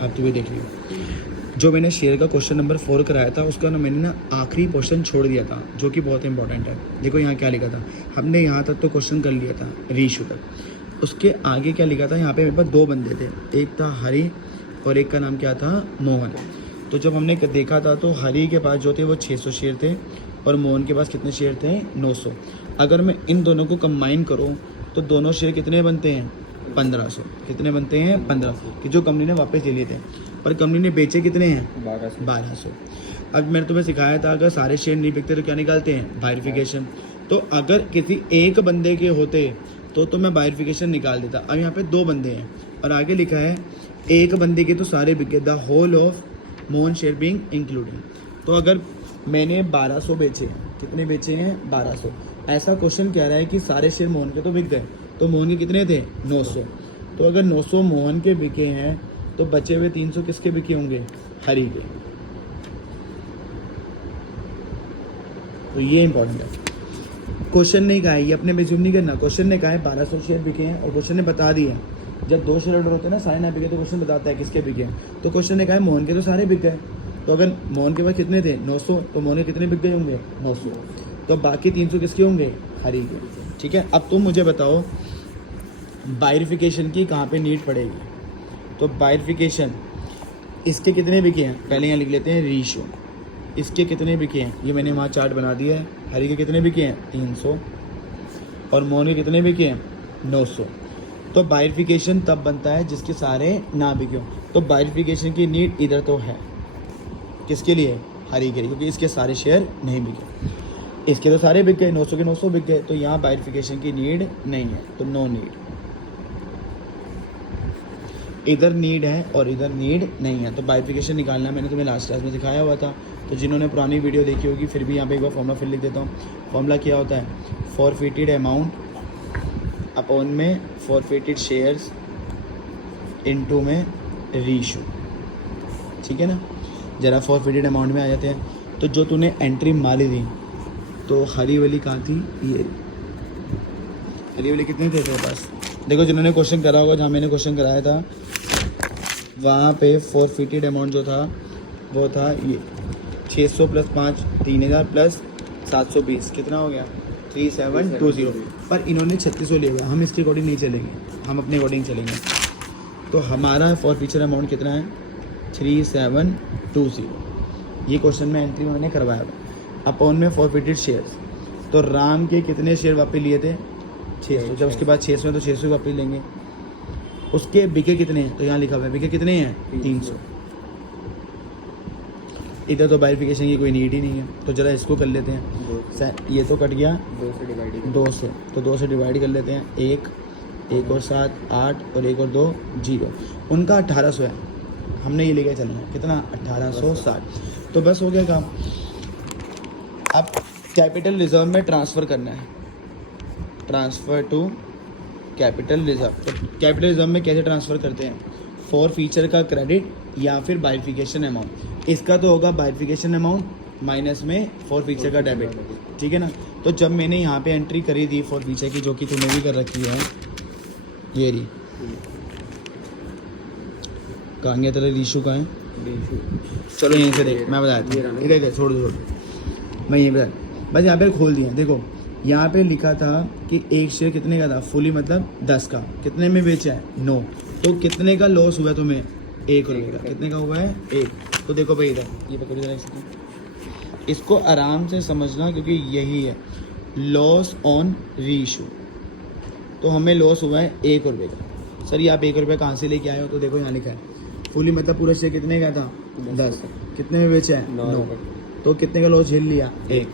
आप तो ये देख लियो। जो मैंने शेयर का क्वेश्चन नंबर 4 कराया था उसका ना मैंने ना आखिरी क्वेश्चन छोड़ दिया था, जो कि बहुत इंपॉर्टेंट है। देखो यहाँ क्या लिखा था, हमने यहाँ तक तो क्वेश्चन कर लिया था रीशू तक। उसके आगे क्या लिखा था, यहाँ पे मेरे पास 2 बंदे थे, एक था हरी और एक का नाम क्या था, मोहन। तो जब हमने देखा था तो हरी के पास जो थे वो 600 शेयर थे और मोहन के पास कितने शेयर थे, 900। अगर मैं इन दोनों को कंबाइन करूँ तो दोनों शेयर कितने बनते हैं, 1500। कितने बनते हैं, 1500, कि जो कंपनी ने वापस ले लिए थे। पर कंपनी ने बेचे कितने हैं, 1200। अब मैंने तुम्हें सिखाया था अगर सारे शेयर नहीं बिकते तो क्या निकालते हैं, बाइफिकेशन। तो अगर किसी एक बंदे के होते तो मैं बाइफिकेशन निकाल देता। अब यहाँ पे 2 बंदे हैं और आगे लिखा है एक बंदे के तो सारे बिक गए, the whole of Mohan share being including. तो अगर मैंने 1200 बेचे, कितने बेचे हैं, 1200। ऐसा क्वेश्चन कह रहा है कि सारे शेयर मोहन के तो बिक गए, तो मोहन के कितने थे, 900। तो अगर 900 मोहन के बिके हैं तो बचे हुए 300 किसके बिके होंगे, हरी के। तो ये इंपॉर्टेंट है। क्वेश्चन नहीं कहा है, ये अपने बेज्यूम नहीं करना। क्वेश्चन ने कहा है 1200 शेयर बिके हैं और क्वेश्चन ने बता दिया। जब 2 शेयर होल्डर होते हैं ना, सारे ना बिके तो क्वेश्चन बताता है किसके बिके हैं। तो क्वेश्चन ने कहा है मोहन के तो सारे बिक गए, तो अगर मोहन के पास कितने थे, 900, तो मोहन के कितने बिक गए होंगे, 900। तो बाकी 300 किसके होंगे, हरी के। ठीक है, अब तुम मुझे बताओ बाइफिकेशन की कहाँ पे नीड पड़ेगी। तो बाइफिकेशन, इसके कितने बिके हैं, पहले यहाँ लिख लेते हैं रीशो। इसके कितने बिके हैं, ये मैंने वहाँ चार्ट बना दिया है। हरी के कितने बिके हैं, 300 और मोहन के कितने बिके हैं, 900। तो बाइफिकेशन तब बनता है जिसके सारे ना बिके हो। तो बाइफिकेशन की नीड इधर तो है, किसके लिए, हरी के लिए, क्योंकि इसके सारे शेयर नहीं बिके। इसके तो सारे बिक गए, 900 के 900 बिक गए, तो यहाँ बाइफिकेशन की नीड नहीं है, तो नो नीड। इधर नीड है और इधर नीड नहीं है, तो बाइफिकेशन निकालना मैंने तुम्हें लास्ट क्लास में सिखाया हुआ था। तो जिन्होंने पुरानी वीडियो देखी होगी, फिर भी यहाँ पे एक बार फॉर्मूला फिर लिख देता हूँ। फॉर्मूला क्या होता है, फॉरफिटेड अमाउंट अपॉन में फॉरफिटेड शेयर्स इनटू में रीशो। ठीक है ना, ज़रा फॉरफिटेड अमाउंट में आ जाते हैं। तो जो तूने एंट्री मारी थी, तो हरी वाली कहाँ थी, ये हरी वाली कितने थे तेरे पास। देखो जिन्होंने क्वेश्चन करा होगा, जहाँ मैंने क्वेश्चन कराया था वहाँ पे फॉरफिटेड अमाउंट जो था वो था ये 600 प्लस 5 3000 प्लस 720 कितना हो गया, 3720। पर इन्होंने 3600 लिया हुआ, हम इसके अकॉर्डिंग नहीं चलेंगे, हम अपने अकॉर्डिंग चलेंगे। तो हमारा फॉरफिचर अमाउंट कितना है, 3720। ये क्वेश्चन में एंट्री मैंने करवाया हुआ। अपॉन में फॉरफिटेड शेयर्स, तो राम के कितने शेयर वापस लिए थे, 600। जब उसके बाद 600 है तो 600 वापस लेंगे। उसके बिके कितने हैं, तो यहाँ लिखा हुआ है बिके कितने हैं, 300। इधर तो बाइफिकेशन की कोई नीड ही नहीं है, तो ज़रा इसको कर लेते हैं। ये तो कट गया 2 से डिवाइड, 2 से, तो 2 से डिवाइड कर लेते हैं। 1 और 7 8 और 1 और 2 0। उनका 1800 है, हमने ये लेकर चलना है कितना, 1860। तो बस हो गया काम। अब कैपिटल रिजर्व में ट्रांसफ़र करना है, ट्रांसफ़र टू कैपिटल रिजर्व। तो कैपिटल रिजर्व में कैसे ट्रांसफ़र करते हैं, फॉर फीचर का क्रेडिट या फिर बाइफिकेशन अमाउंट। इसका तो होगा बाइफिकेशन अमाउंट माइनस में फॉर फीचर का डेबिट। ठीक है ना। तो जब मैंने यहाँ पे एंट्री करी थी फॉर फीचर की, जो कि तूने भी कर रखी है, ये रही, कहाँ गया तेरा रीशू का है, चलो यहीं से देख, मैं बताया था, इधर छोड़ दो, मैं यहीं बता, बस यहाँ पे खोल दिया। देखो यहाँ पे लिखा था कि एक शेयर कितने का था, फुली मतलब 10 का, कितने में बेचा है, 9। तो कितने का लॉस हुआ तुम्हें, 1 रुपये का। कितने का हुआ है, 1। तो देखो भाई इधर ये पकड़ो जरा, इसको आराम से समझना, क्योंकि यही है लॉस ऑन रीइशू। तो हमें लॉस हुआ है 1 रुपये का। सर ये आप 1 रुपये कहाँ से लेके आए हो, तो देखो यहाँ लिखा है फुली मतलब पूरा शेयर कितने का था, 10। कितने में बेचा है, 9। तो कितने का लॉस झेल लिया, 1।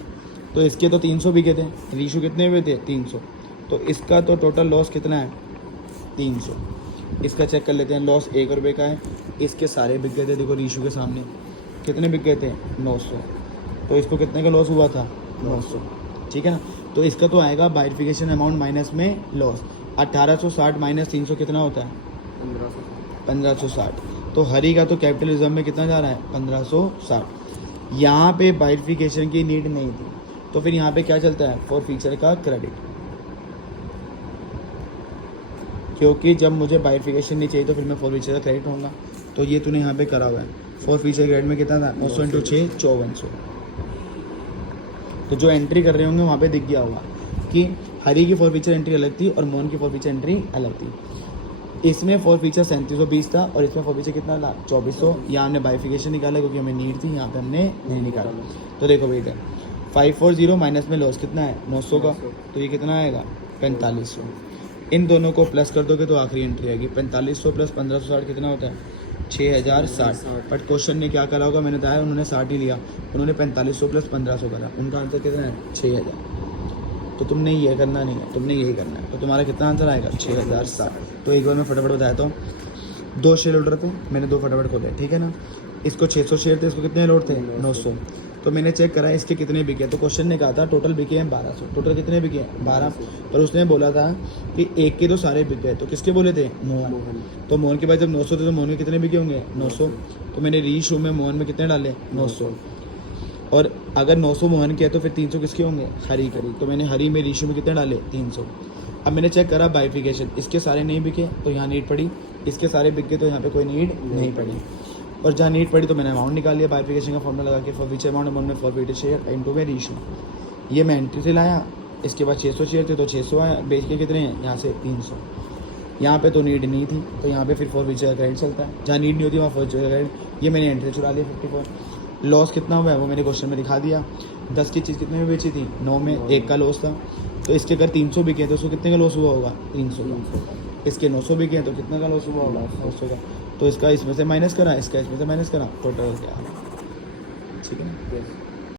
तो इसके तो 300 बिके थे, रीशू कितने में थे, 300। तो इसका तो टोटल लॉस कितना है, 300। इसका चेक कर लेते हैं, लॉस 1 रुपये का है। इसके सारे बिक गए थे, देखो रीशू के सामने कितने बिक गए थे, 900। तो इसको कितने का लॉस हुआ था, 900। ठीक है ना। तो इसका तो आएगा बाइफिकेशन अमाउंट माइनस में लॉस। 1860 माइनस 300 कितना होता है, 1560। तो हरी का तो कैपिटल रिजर्व में कितना जा रहा है, 1560। यहाँ पे बाइफिकेशन की नीड नहीं थी, तो फिर यहाँ पे क्या चलता है, फॉर फीचर का क्रेडिट, क्योंकि जब मुझे बाइफिकेशन नहीं चाहिए तो फिर मैं फॉर फीचर का क्रेडिट होऊंगा। तो ये तूने यहाँ पे करा हुआ है। फॉर फ्यूचर ग्रेड में कितना था 900 इंटू 6 5400। तो जो एंट्री कर रहे होंगे वहाँ पे दिख गया होगा कि हरी की फॉर फीचर एंट्री अलग थी और मोहन की फॉर फीचर एंट्री अलग थी। इसमें फॉर फीचर 3720 था और इसमें फॉर फीचर कितना था 2400। यहाँ हमने बाइफिकेशन निकाला क्योंकि हमें नीड थी, यहाँ पे हमने नहीं निकाला। तो देखो भाई इधर 540 माइनस में लॉस कितना है 900 का, तो ये कितना आएगा 4500। इन दोनों को प्लस कर दोगे तो आखिरी एंट्री आएगी 4500 प्लस 1560 कितना होता है 6060। बट क्वेश्चन ने क्या करा होगा, मैंने बताया उन्होंने 60 ही लिया, उन्होंने 4500 प्लस 1500 करा, उनका आंसर कितना है 6000। तो तुमने ये करना नहीं है, तुमने यही करना है। तो तुम्हारा कितना आंसर आएगा 6060। तो एक बार मैं फटाफट बताया तो 2 शेयर होल्डर थे, मैंने 2 फटाफट खोले, ठीक है ना। इसको 600 शेयर थे, इसको कितने लोड थे 900। तो मैंने चेक करा इसके कितने बिके, तो क्वेश्चन ने कहा था टोटल बिके हैं 1200। टोटल कितने बिके हैं 12, पर उसने बोला था कि एक के तो सारे बिक गए। तो किसके बोले थे मोहन। तो मोहन के पास जब 900 थे तो मोहन के कितने बिके होंगे 900। तो मैंने रीशू में मोहन में कितने डाले 900, और अगर 900 मोहन के है तो फिर 300 किसके होंगे हरी करी। तो मैंने हरी में रीशू में कितने डाले 300। अब मैंने चेक करा बाइफिकेशन, इसके सारे नहीं बिके तो यहाँ नीड पड़ी, इसके सारे बिक गए तो यहाँ पे कोई नीड नहीं पड़ी, और जहाँ नीड पड़ी तो मैंने अमाउंट निकाल लिया बाइफिकेशन का फॉर्मूला लगा के फॉर विच अमाउंट में फॉर वीट शेयर इनटू में रीशू। ये मैं एंट्री से लाया, इसके बाद 600 शेयर थे तो 600 आया, बेच के कितने हैं यहाँ से 300। यहाँ पे तो नीड नहीं थी तो यहाँ पे फिर फॉर विच का क्रेडिट चलता है, जहाँ नीड नहीं होती वहाँ फॉर विच का क्रेडिट। ये मैंने एंट्री चुरा लिया 54। लॉस कितना हुआ है वो मैंने क्वेश्चन में दिखा दिया। 10 की चीज़ कितने में बेची थी 9 में, 1 का लॉस था। तो इसके अगर 300 बिके तो उसको कितने का लॉस हुआ होगा 300 का। इसके 900 बिके तो कितने का लॉस हुआ होगा 900 का। तो इसका इसमें से माइनस करा, इसका इसमें से माइनस करा, टोटल क्या, ठीक है ना।